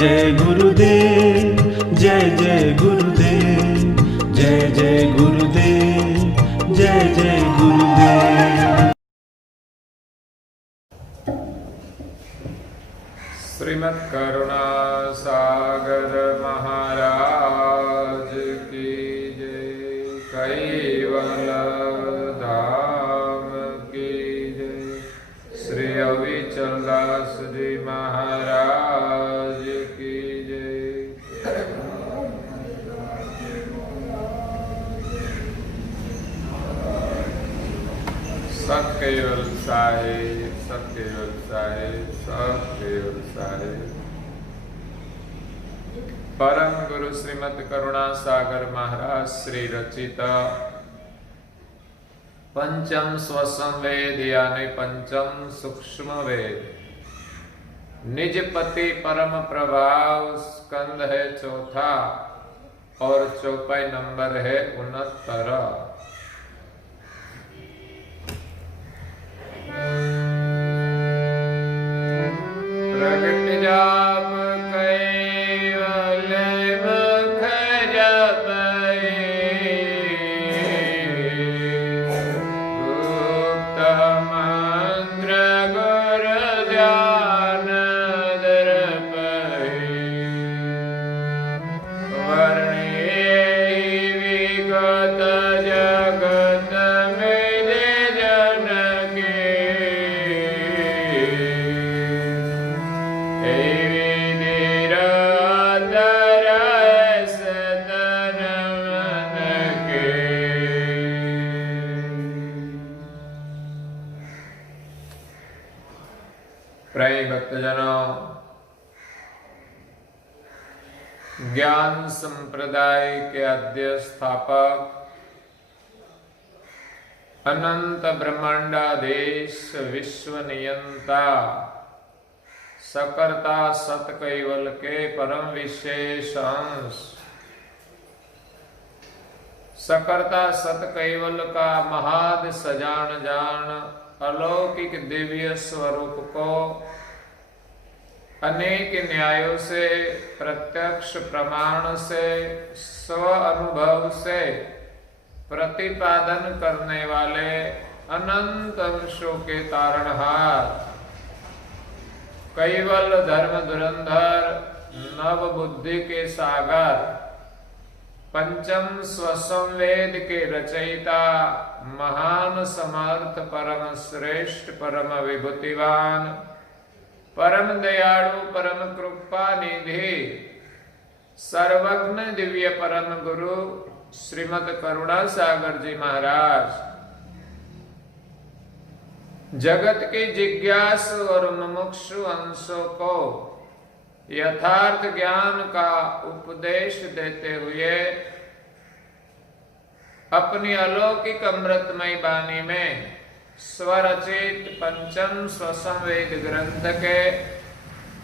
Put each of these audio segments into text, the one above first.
जय गुरुदेव, जय जय गुरुदेव, जय जय गुरुदेव, जय जय गुरुदेव। श्रीमद् करुणा सागर महाराज की जय, कैवल धाम की जय, श्री अविचल दास जी महाराज की जय। सत्केवल साहिब, सत्केवल साहिब, सत्केवल साहिब। परम गुरु श्रीमद् करुणा सागर महाराज श्री रचित पंचम स्वसंवेद यानी पंचम सूक्ष्म वेद, निजपति परम प्रभाव स्कंद है चौथा और चौपाई नंबर है 69। प्रगट जाप कैवल मुख जपै, गुप्त मंत्र गुरु ध्यान दर्पै, वर्णे विगत जगत में जन के, प्रिय भक्तजनों, ज्ञान संप्रदाय के आद्य स्थापक अनंत ब्रह्मांडाधीश विश्व नियंता सकर्ता सत कैवल के परम विशेष अंश, सकर्ता सत कैवल का महाद सजान जान अलौकिक दिव्य स्वरूप को अनेक न्यायों से, प्रत्यक्ष प्रमाण से, स्व अनुभव से प्रतिपादन करने वाले अनंत अंशों के तारणहार, कैवल धर्म धुरंधर, नव बुद्धि के सागर, पंचम स्वसंवेद के रचयिता, महान समर्थ परम श्रेष्ठ परम विभूतिवान, परम दयालु परम कृपा निधि, सर्वज्ञ दिव्य परम गुरु श्रीमद् करुणा सागर जी महाराज जगत के जिज्ञासु और मुमुक्षु अंशों को यथार्थ ज्ञान का उपदेश देते हुए अपनी अलौकिक अमृतमय वाणी में स्वरचित पंचम स्वसंवेद ग्रंथ के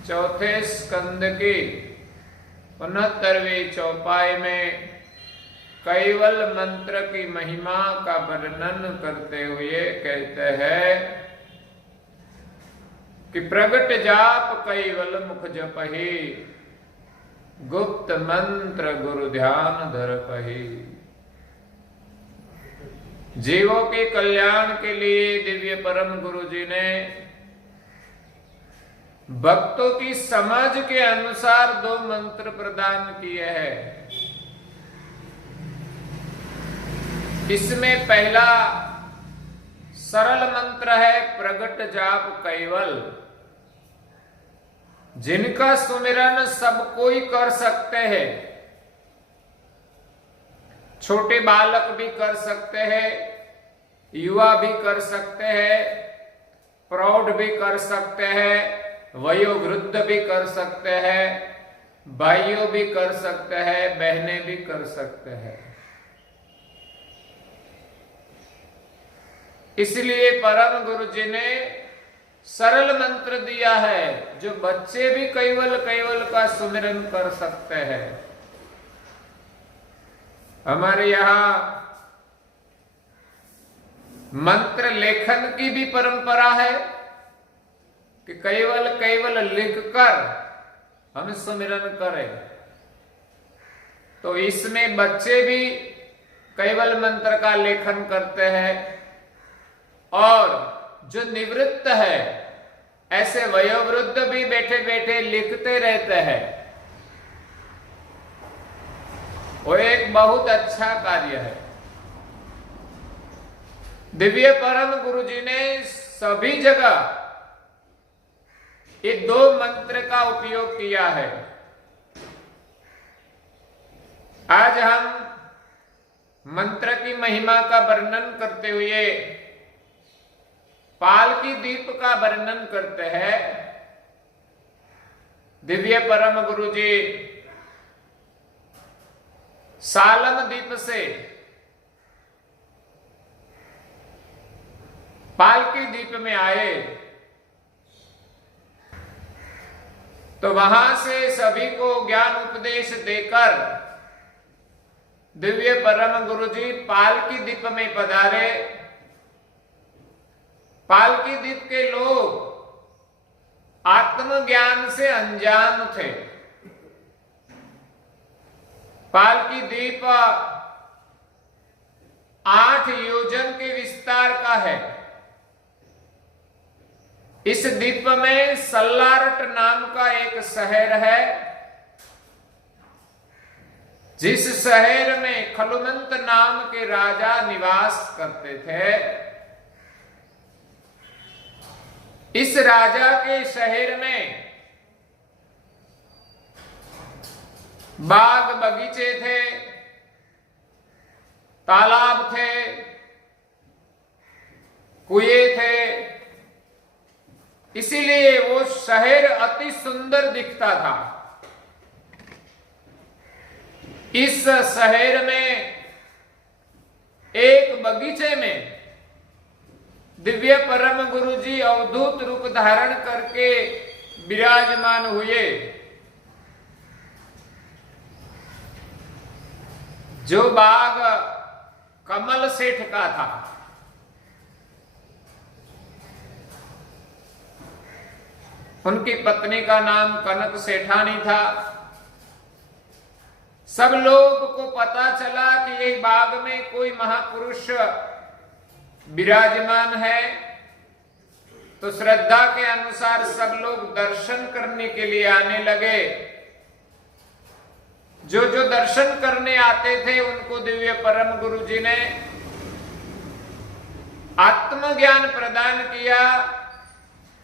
चौथे स्कंद की 69वीं चौपाई में कैवल मंत्र की महिमा का वर्णन करते हुए कहते हैं कि प्रगट जाप कैवल मुख जपहि, गुप्त मंत्र गुरु ध्यान धरपहि। जीवों के कल्याण के लिए दिव्य परम गुरु जी ने भक्तों की समझ के अनुसार 2 मंत्र प्रदान किए हैं। इसमें पहला सरल मंत्र है प्रगट जाप कैवल, जिनका सुमिरन सब कोई कर सकते हैं। छोटे बालक भी कर सकते हैं, युवा भी कर सकते हैं, प्रौढ़ भी कर सकते हैं, वयोवृद्ध भी कर सकते हैं, भाइयों भी कर सकते हैं, बहनें भी कर सकते हैं। इसलिए परम गुरु जी ने सरल मंत्र दिया है जो बच्चे भी कैवल कैवल का सुमिरन कर सकते हैं। हमारे यहाँ मंत्र लेखन की भी परंपरा है कि केवल केवल लिखकर हम सुमिरन करें। तो इसमें बच्चे भी कैवल मंत्र का लेखन करते हैं और जो निवृत्त है ऐसे वयोवृद्ध भी बैठे बैठे लिखते रहते हैं। वो एक बहुत अच्छा कार्य है। दिव्य परम गुरु जी ने सभी जगह ये 2 मंत्र का उपयोग किया है। आज हम मंत्र की महिमा का वर्णन करते हुए पालकी दीप का वर्णन करते हैं। दिव्य परम गुरु जी सालम दीप से पालकी दीप में आए तो वहां से सभी को ज्ञान उपदेश देकर दिव्य परम गुरु जी पालकी दीप में पधारे। पालकी दीप के लोग आत्मज्ञान से अनजान थे। पालकी दीप 8 योजन के विस्तार का है। इस द्वीप में सल्लारट नाम का एक शहर है, जिस शहर में खलुमंत नाम के राजा निवास करते थे। इस राजा के शहर में बाग बगीचे थे, तालाब थे, कुएं थे। इसीलिए वो शहर अति सुंदर दिखता था। इस शहर में एक बगीचे में दिव्य परम गुरु जी अवधूत रूप धारण करके विराजमान हुए। जो बाग कमल सेठ का था। उनकी पत्नी का नाम कनक सेठानी था। सब लोग को पता चला कि यही बाग में कोई महापुरुष विराजमान है, तो श्रद्धा के अनुसार सब लोग दर्शन करने के लिए आने लगे। जो जो दर्शन करने आते थे उनको दिव्य परम गुरु जी ने आत्मज्ञान प्रदान किया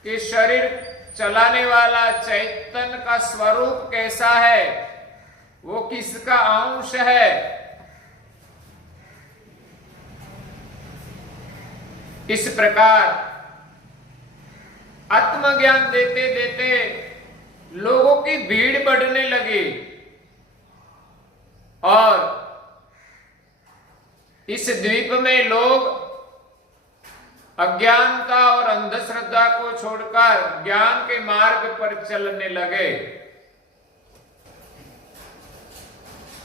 कि शरीर चलाने वाला चैतन्य का स्वरूप कैसा है, वो किसका अंश है। इस प्रकार आत्मज्ञान देते देते लोगों की भीड़ बढ़ने लगी और इस द्वीप में लोग अज्ञानता और अंधश्रद्धा को छोड़कर ज्ञान के मार्ग पर चलने लगे।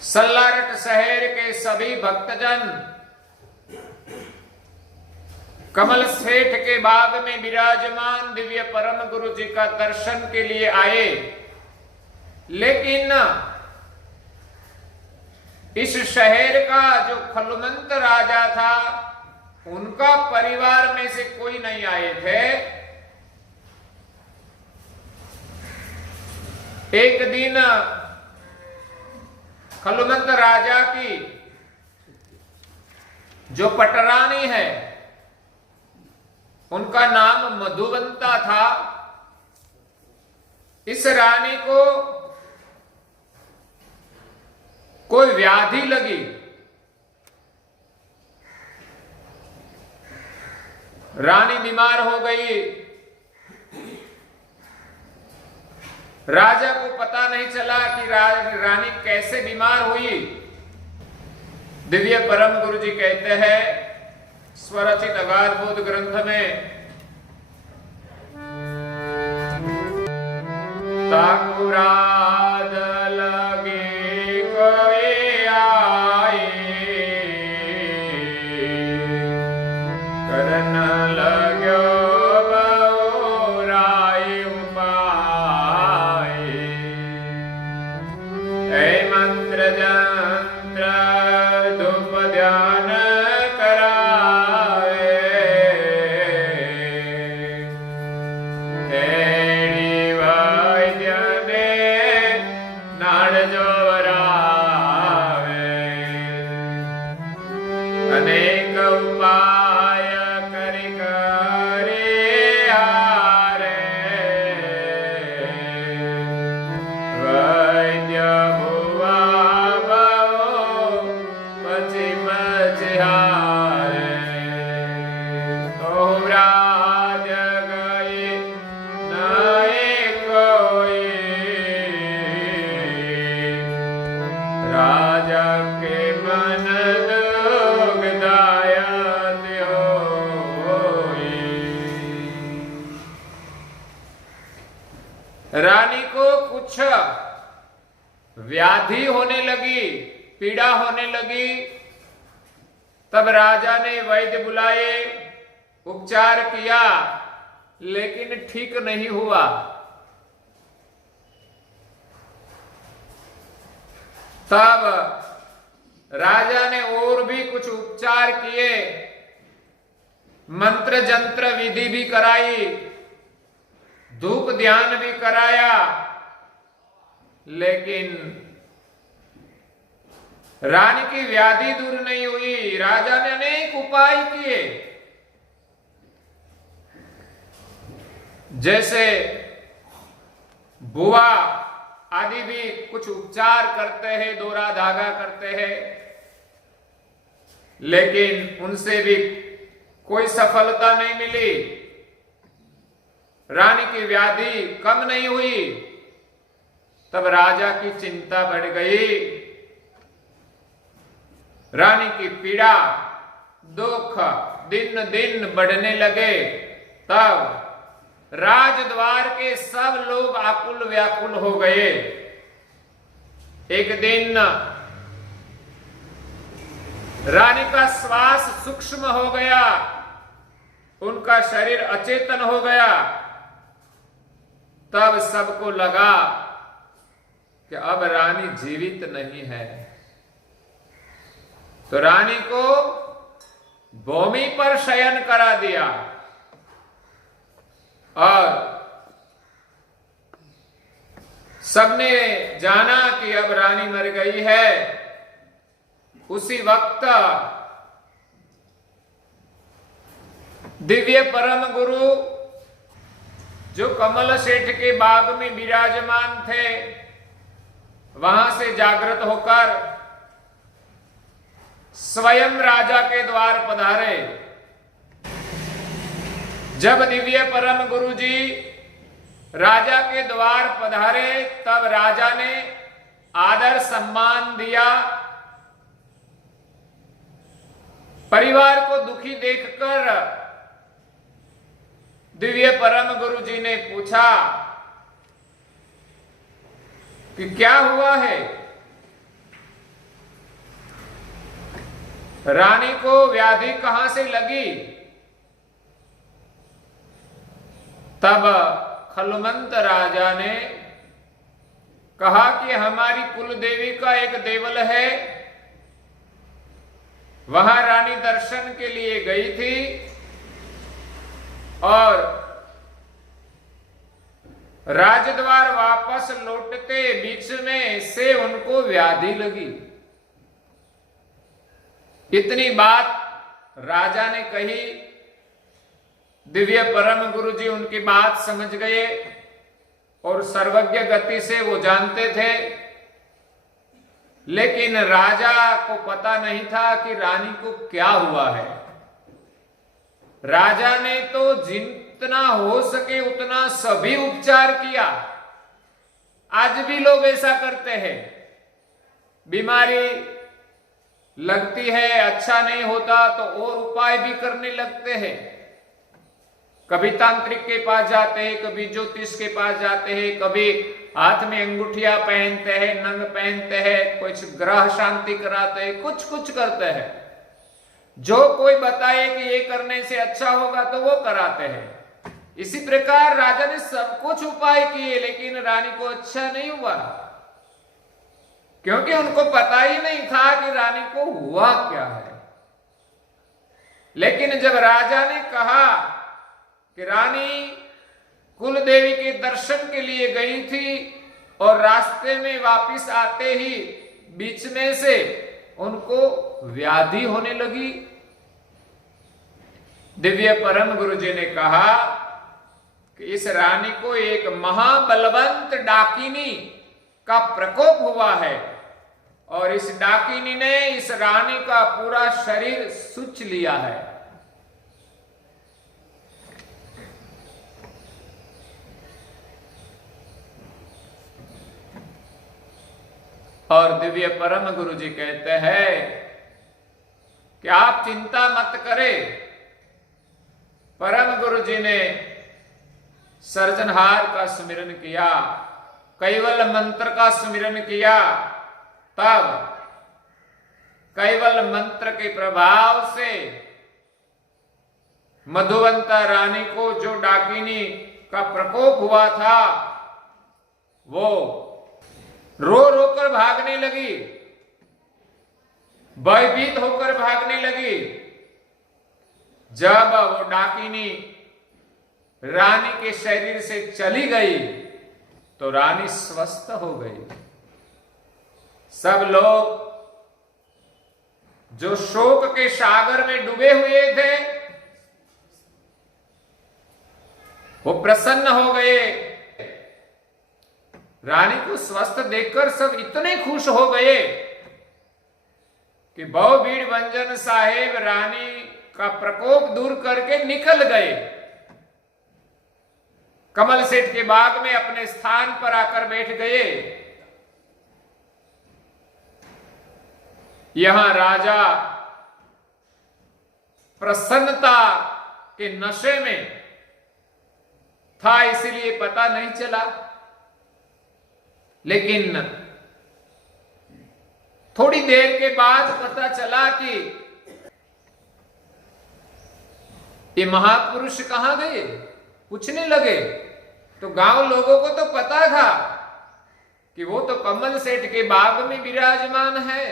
सल्लारट शहर के सभी भक्तजन कमल सेठ के बाग में विराजमान दिव्य परम गुरु जी का दर्शन के लिए आए, लेकिन इस शहर का जो खलुमंत राजा था उनका परिवार में से कोई नहीं आए थे। एक दिन खलुमंत राजा की जो पटरानी है उनका नाम मधुवंता था। इस रानी को कोई व्याधि लगी। रानी बीमार हो गई। राजा को पता नहीं चला कि रानी कैसे बीमार हुई। दिव्य परम गुरु जी कहते हैं स्वरचित अगाधबोध ग्रंथ में, ताकुराद लगे कोई आए, करन लगो बहुराय उपाय। चिहारे तो राज गए नए कोई राजा के मन दुखदायक होई। रानी को कुछ व्याधि होने लगी, पीड़ा होने लगी। तब राजा ने वैद्य बुलाए, उपचार किया, लेकिन ठीक नहीं हुआ। तब राजा ने और भी कुछ उपचार किए, मंत्र जंत्र विधि भी कराई, धूप ध्यान भी कराया, लेकिन रानी की व्याधि दूर नहीं हुई। राजा ने अनेक उपाय किए, जैसे बुआ आदि भी कुछ उपचार करते हैं, दोरा धागा करते हैं, लेकिन उनसे भी कोई सफलता नहीं मिली। रानी की व्याधि कम नहीं हुई। तब राजा की चिंता बढ़ गई। रानी की पीड़ा दुख दिन दिन बढ़ने लगे। तब राजद्वार के सब लोग आकुल व्याकुल हो गए। एक दिन रानी का श्वास सूक्ष्म हो गया, उनका शरीर अचेतन हो गया। तब सबको लगा कि अब रानी जीवित नहीं है। तो रानी को भूमि पर शयन करा दिया और सबने जाना कि अब रानी मर गई है। उसी वक्त दिव्य परम गुरु जो कमल सेठ के बाग में विराजमान थे, वहां से जागृत होकर स्वयं राजा के द्वार पधारे। जब दिव्य परम गुरु जी राजा के द्वार पधारे, तब राजा ने आदर सम्मान दिया। परिवार को दुखी देखकर दिव्य परम गुरु जी ने पूछा कि क्या हुआ है। रानी को व्याधि कहां से लगी। तब खलुमंत राजा ने कहा कि हमारी कुल देवी का एक देवल है, वहां रानी दर्शन के लिए गई थी और राजद्वार वापस लौटते बीच में से उनको व्याधि लगी। इतनी बात राजा ने कही। दिव्य परम गुरु जी उनकी बात समझ गए और सर्वज्ञ गति से वो जानते थे, लेकिन राजा को पता नहीं था कि रानी को क्या हुआ है। राजा ने तो जितना हो सके उतना सभी उपचार किया। आज भी लोग ऐसा करते हैं, बीमारी लगती है, अच्छा नहीं होता तो और उपाय भी करने लगते हैं। कभी तांत्रिक के पास जाते हैं, कभी ज्योतिष के पास जाते हैं, कभी हाथ में अंगूठियां पहनते हैं, नंग पहनते हैं, कुछ ग्रह शांति कराते हैं, कुछ कुछ करते हैं। जो कोई बताए कि ये करने से अच्छा होगा तो वो कराते हैं। इसी प्रकार राजा ने सब कुछ उपाय किए, लेकिन रानी को अच्छा नहीं हुआ, क्योंकि उनको पता ही नहीं था कि रानी को हुआ क्या है। लेकिन जब राजा ने कहा कि रानी कुल देवी के दर्शन के लिए गई थी और रास्ते में वापस आते ही बीच में से उनको व्याधि होने लगी, दिव्य परम गुरु जी ने कहा कि इस रानी को एक महाबलवंत डाकिनी का प्रकोप हुआ है। और इस डाकिनी ने इस रानी का पूरा शरीर सुच लिया है। और दिव्य परम गुरु जी कहते हैं कि आप चिंता मत करें। परम गुरु जी ने सर्जनहार का सुमिरन किया, कैवल मंत्र का सुमिरन किया, तब कैवल मंत्र के प्रभाव से मधुवंता रानी को जो डाकिनी का प्रकोप हुआ था वो रो रो कर भागने लगी, भयभीत होकर भागने लगी। जब वो डाकिनी रानी के शरीर से चली गई तो रानी स्वस्थ हो गई। सब लोग जो शोक के सागर में डूबे हुए थे वो प्रसन्न हो गए। रानी को स्वस्थ देखकर सब इतने खुश हो गए कि बहुबीड़ भंजन साहेब रानी का प्रकोप दूर करके निकल गए। कमल सेठ के बाग में अपने स्थान पर आकर बैठ गए। यहां राजा प्रसन्नता के नशे में था, इसलिए पता नहीं चला। लेकिन थोड़ी देर के बाद पता चला कि ये महापुरुष कहां गए। पूछने लगे तो गांव लोगों को तो पता था कि वो तो कमल सेठ के बाग में विराजमान है।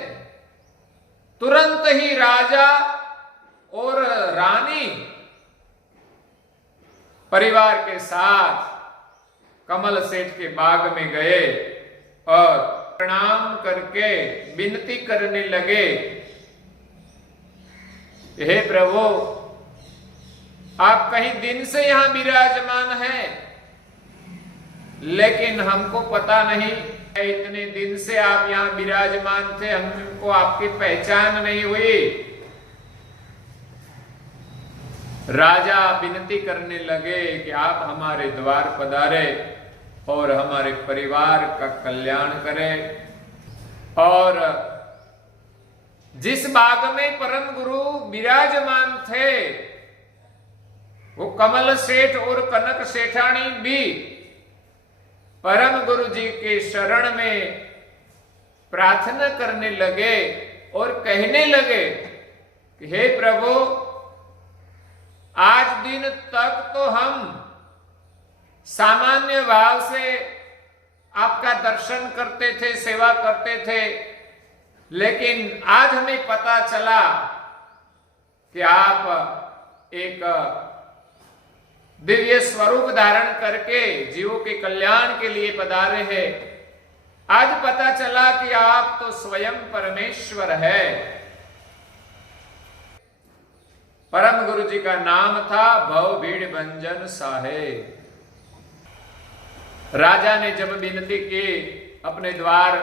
तुरंत ही राजा और रानी परिवार के साथ कमल सेठ के बाग में गए और प्रणाम करके विनती करने लगे, हे प्रभु, आप कहीं दिन से यहां विराजमान हैं, लेकिन हमको पता नहीं, इतने दिन से आप यहां विराजमान थे, हमको आपकी पहचान नहीं हुई। राजा विनती करने लगे कि आप हमारे द्वार पधारे और हमारे परिवार का कल्याण करें। और जिस बाग में परम गुरु विराजमान थे वो कमल सेठ और कनक सेठानी भी परम गुरु जी के शरण में प्रार्थना करने लगे और कहने लगे कि हे प्रभु, आज दिन तक तो हम सामान्य भाव से आपका दर्शन करते थे, सेवा करते थे, लेकिन आज हमें पता चला कि आप एक दिव्य स्वरूप धारण करके जीवों के कल्याण के लिए पधारे हैं। आज पता चला कि आप तो स्वयं परमेश्वर है। परम गुरु जी का नाम था बहुबीड़ भंजन साहेब। राजा ने जब विनती की अपने द्वार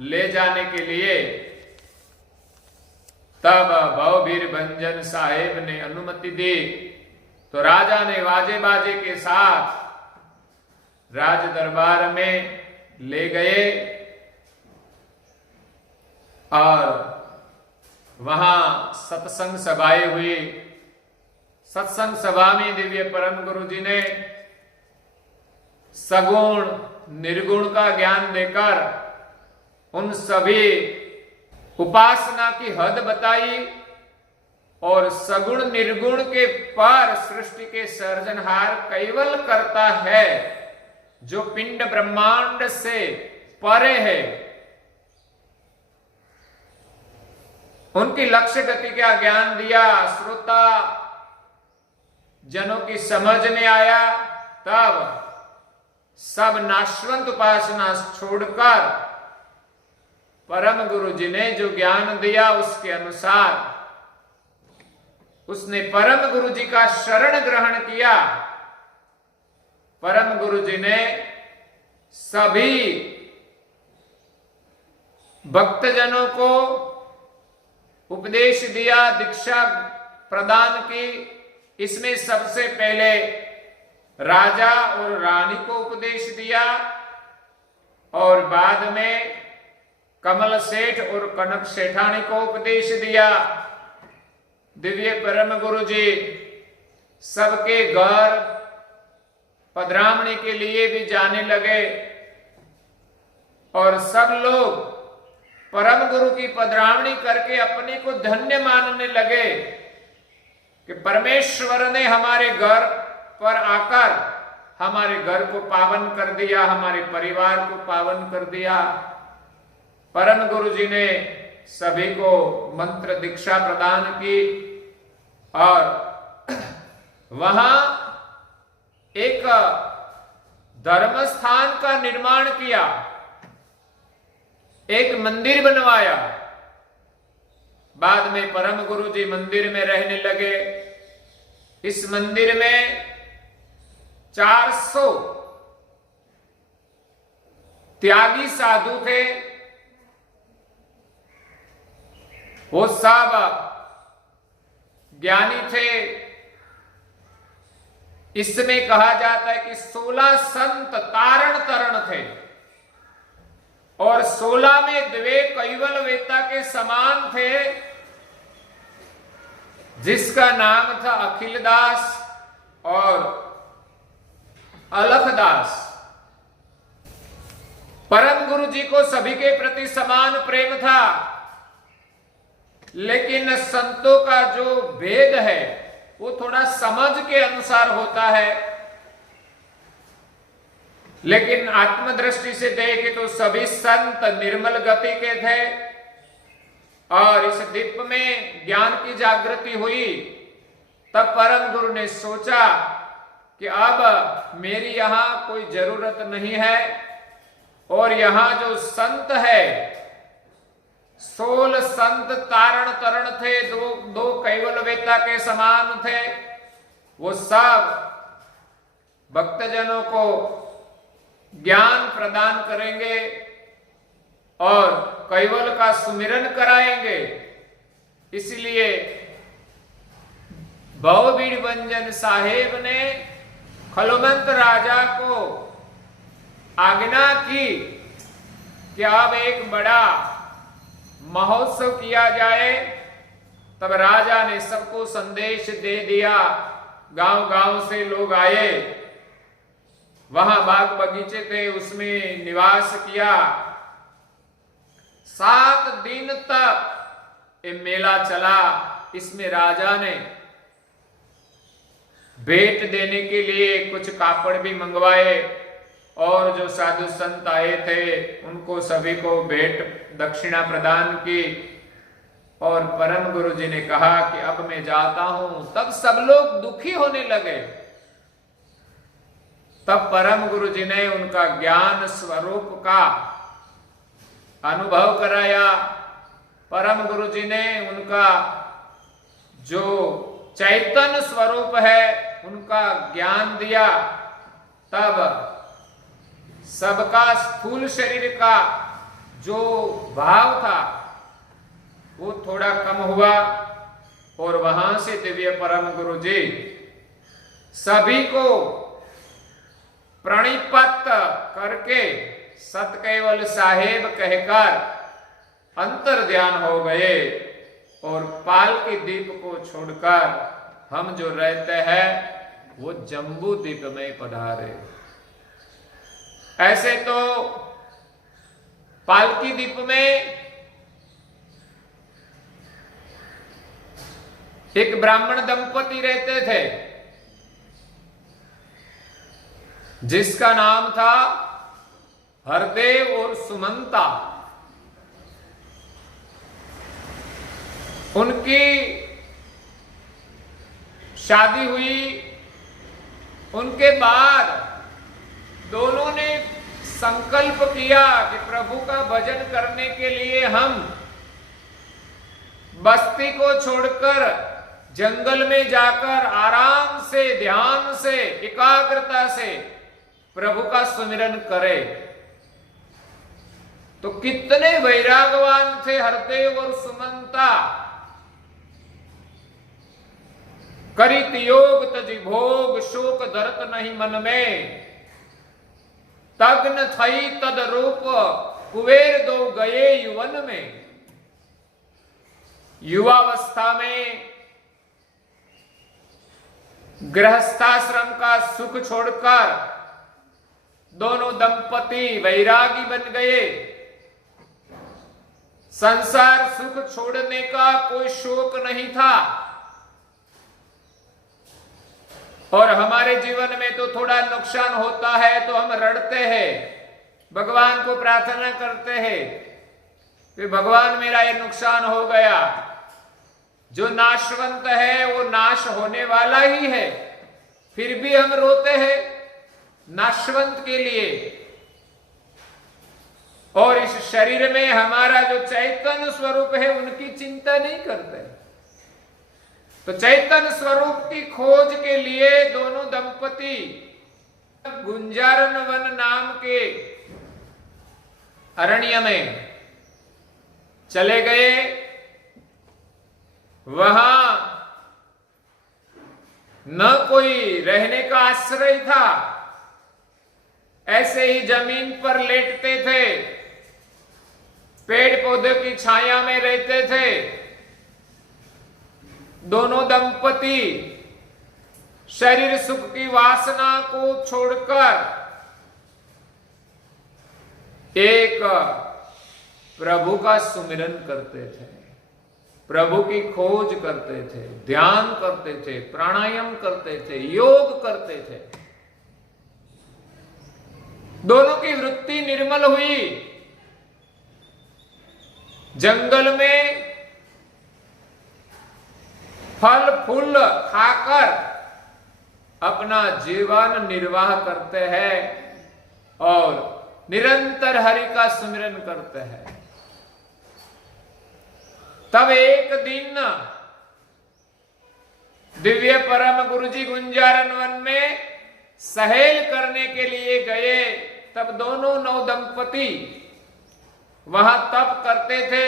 ले जाने के लिए, तब बहुबीड़ भंजन साहेब ने अनुमति दी। तो राजा ने वाजे बाजे के साथ राज दरबार में ले गए और वहां सत्संग सभाएं हुई। सत्संग सभा में दिव्य परम गुरु जी ने सगुण निर्गुण का ज्ञान देकर उन सभी उपासना की हद बताई और सगुण निर्गुण के पार सृष्टि के सर्जनहार कैवल करता है, जो पिंड ब्रह्मांड से परे है। उनकी लक्ष्य गति का ज्ञान दिया, श्रोता जनों की समझ में आया। तब सब नाशवंत उपासना छोड़कर परम गुरु जी ने जो ज्ञान दिया उसके अनुसार उसने परम गुरु जी का शरण ग्रहण किया। परम गुरु जी ने सभी भक्तजनों को उपदेश दिया, दीक्षा प्रदान की। इसमें सबसे पहले राजा और रानी को उपदेश दिया और बाद में कमल सेठ और कनक सेठानी को उपदेश दिया। दिव्य परम गुरु जी सबके घर पधरामणी के लिए भी जाने लगे और सब लोग परम गुरु की पधरामणी करके अपने को धन्य मानने लगे कि परमेश्वर ने हमारे घर पर आकर हमारे घर को पावन कर दिया, हमारे परिवार को पावन कर दिया। परम गुरु जी ने सभी को मंत्र दीक्षा प्रदान की और वहां एक धर्म स्थान का निर्माण किया, एक मंदिर बनवाया। बाद में परम गुरु जी मंदिर में रहने लगे। इस मंदिर में 400 त्यागी साधु थे। वो सब ज्ञानी थे। इसमें कहा जाता है कि 16 संत तारण तरण थे और 16 में द्वे कैवल वेता के समान थे, जिसका नाम था अखिलदास और अलखदास। परम गुरु जी को सभी के प्रति समान प्रेम था, लेकिन संतों का जो भेद है वो थोड़ा समझ के अनुसार होता है। लेकिन आत्मदृष्टि से देखे तो सभी संत निर्मल गति के थे और इस दीप में ज्ञान की जागृति हुई। तब परम गुरु ने सोचा कि अब मेरी यहां कोई जरूरत नहीं है और यहां जो संत है 16 संत तारण तरण थे, दो कैवल वेता के समान थे। वो सब भक्तजनों को ज्ञान प्रदान करेंगे और कैवल का सुमिरन कराएंगे। इसलिए भवबीड़ भंजन साहेब ने खलोमंत राजा को आज्ञा की कि अब एक बड़ा महोत्सव किया जाए। तब राजा ने सबको संदेश दे दिया। गांव-गांव से लोग आए, वहां बाग बगीचे थे, उसमें निवास किया। 7 दिन तक ये मेला चला। इसमें राजा ने भेंट देने के लिए कुछ कापड़ भी मंगवाए और जो साधु संत आए थे उनको सभी को भेंट दक्षिणा प्रदान की। और परम गुरु जी ने कहा कि अब मैं जाता हूं। तब सब लोग दुखी होने लगे। तब परम गुरु जी ने उनका ज्ञान स्वरूप का अनुभव कराया। परम गुरु जी ने उनका जो चैतन्य स्वरूप है उनका ज्ञान दिया। तब सबका स्थूल शरीर का जो भाव था वो थोड़ा कम हुआ और वहां से दिव्य परम गुरु जी सभी को प्रणिपत करके सतकेवल साहेब कहकर अंतर ध्यान हो गए और पाल के द्वीप को छोड़कर हम जो रहते हैं वो जम्बू द्वीप में पधारे। ऐसे तो पालकी द्वीप में एक ब्राह्मण दंपति रहते थे जिसका नाम था हरदेव और सुमंता। उनकी शादी हुई। उनके बाद दोनों ने संकल्प किया कि प्रभु का भजन करने के लिए हम बस्ती को छोड़कर जंगल में जाकर आराम से, ध्यान से, एकाग्रता से प्रभु का सुमिरन करें। तो कितने वैरागवान थे हरदेव और सुमंता। करित योग तजि भोग शोक धरत नहीं मन में, तग्न थई तद रूप कुबेर दो गए युवन में। युवावस्था में गृहस्थाश्रम का सुख छोड़कर दोनों दंपति वैरागी बन गए। संसार सुख छोड़ने का कोई शौक नहीं था। और हमारे जीवन में तो थोड़ा नुकसान होता है तो हम रड़ते हैं, भगवान को प्रार्थना करते हैं कि भगवान मेरा ये नुकसान हो गया। जो नाशवंत है वो नाश होने वाला ही है, फिर भी हम रोते हैं नाशवंत के लिए। और इस शरीर में हमारा जो चैतन्य स्वरूप है उनकी चिंता नहीं करते। तो चैतन्य स्वरूप की खोज के लिए दोनों दंपति गुंजारन वन नाम के अरण्य में चले गए। वहां न कोई रहने का आश्रय था, ऐसे ही जमीन पर लेटते थे, पेड़ पौधे की छाया में रहते थे। दोनों दंपति शरीर सुख की वासना को छोड़कर एक प्रभु का सुमिरन करते थे, प्रभु की खोज करते थे, ध्यान करते थे, प्राणायाम करते थे, योग करते थे। दोनों की वृत्ति निर्मल हुई। जंगल में फल फूल खाकर अपना जीवन निर्वाह करते हैं और निरंतर हरि का सुमिरन करते हैं। तब एक दिन दिव्य परम गुरुजी गुंजारन वन में सहेल करने के लिए गए। तब दोनों नव दंपति वहां तप करते थे।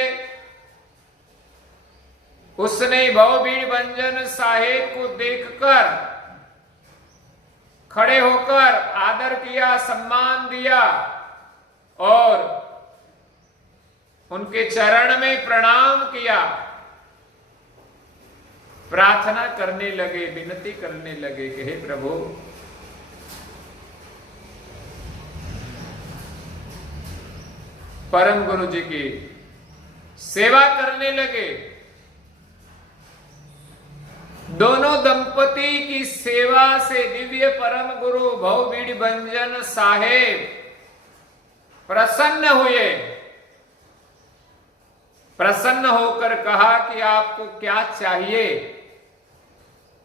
उसने भवबीड़ भंजन साहेब को देखकर खड़े होकर आदर किया, सम्मान दिया और उनके चरण में प्रणाम किया। प्रार्थना करने लगे, विनती करने लगे कि हे प्रभु, परम गुरु जी की सेवा करने लगे। दोनों दंपति की सेवा से दिव्य परम गुरु भवबीड़ भंजन साहेब प्रसन्न हुए। प्रसन्न होकर कहा कि आपको क्या चाहिए,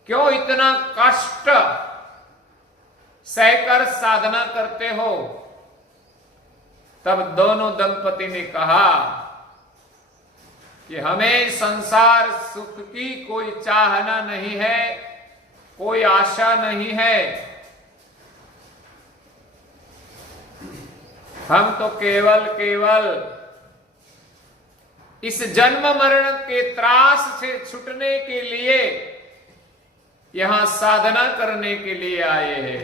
क्यों इतना कष्ट सहकर साधना करते हो। तब दोनों दंपति ने कहा कि हमें संसार सुख की कोई चाहना नहीं है, कोई आशा नहीं है। हम तो केवल इस जन्म मरण के त्रास से छूटने के लिए यहां साधना करने के लिए आए हैं।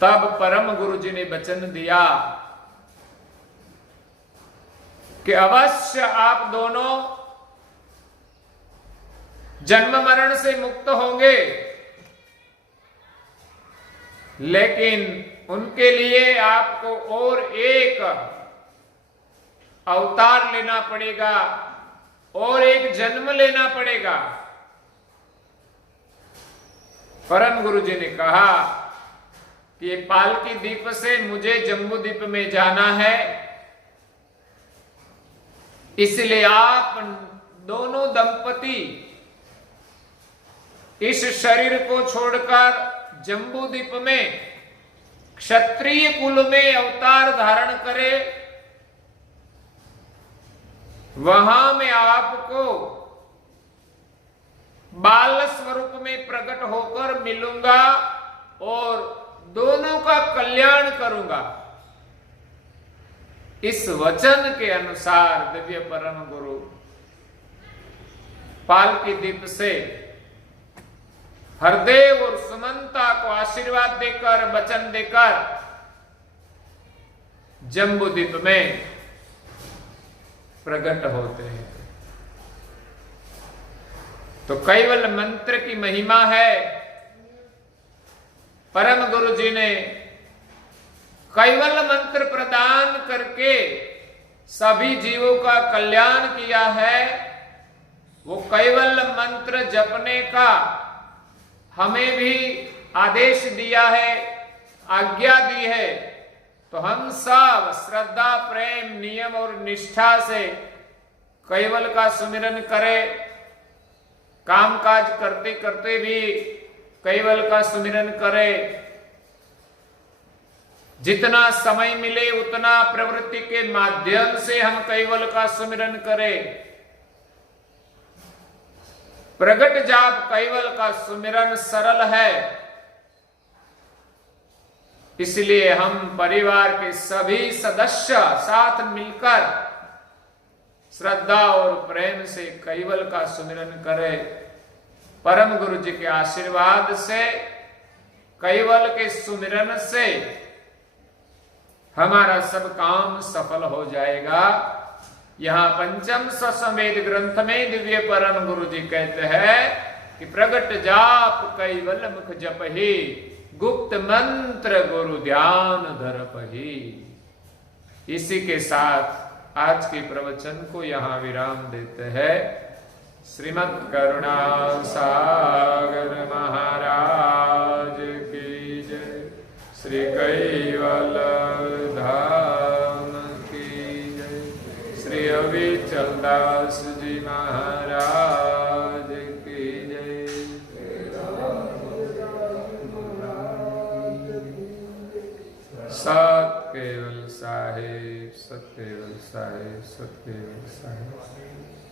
तब परम गुरु जी ने वचन दिया कि अवश्य आप दोनों जन्म मरण से मुक्त होंगे, लेकिन उनके लिए आपको और एक अवतार लेना पड़ेगा और एक जन्म लेना पड़ेगा। परम गुरु जी ने कहा कि ये पालकी द्वीप से मुझे जम्बू द्वीप में जाना है, इसलिए आप दोनों दंपति इस शरीर को छोड़कर जम्बू द्वीप में क्षत्रिय कुल में अवतार धारण करें। वहां मैं आपको बाल स्वरूप में प्रकट होकर मिलूंगा और दोनों का कल्याण करूंगा। इस वचन के अनुसार दिव्य परम गुरु पालकी दीप से हरदेव और सुमंता को आशीर्वाद देकर, वचन देकर जम्बूद्वीप में प्रकट होते हैं। तो कैवल मंत्र की महिमा है। परम गुरु जी ने कैवल मंत्र प्रदान करके सभी जीवों का कल्याण किया है। वो कैवल मंत्र जपने का हमें भी आदेश दिया है, आज्ञा दी है। तो हम सब श्रद्धा, प्रेम, नियम और निष्ठा से कैवल का सुमिरन करें। कामकाज करते करते भी कैवल का सुमिरन करें। जितना समय मिले उतना प्रवृत्ति के माध्यम से हम कैवल का सुमिरन करें। प्रगट जाप कैवल का सुमिरन सरल है, इसलिए हम परिवार के सभी सदस्य साथ मिलकर श्रद्धा और प्रेम से कैवल का सुमिरन करें। परम गुरु जी के आशीर्वाद से, कैवल के सुमिरन से हमारा सब काम सफल हो जाएगा। यहां पंचम ससंवेद ग्रंथ में दिव्य परम गुरु जी कहते हैं कि प्रगट जाप कैवल मुख जपहि, गुप्त मंत्र गुरु ध्यान धरपहि। इसी के साथ आज के प्रवचन को यहाँ विराम देते हैं। श्रीमद् करुणा सागर महाराज की जय। श्री कैवल धाम की जय। श्री अविचल दास जी महाराज की जय। सत केवल साहिब, सत केवल साहिब, सत केवल साहिब।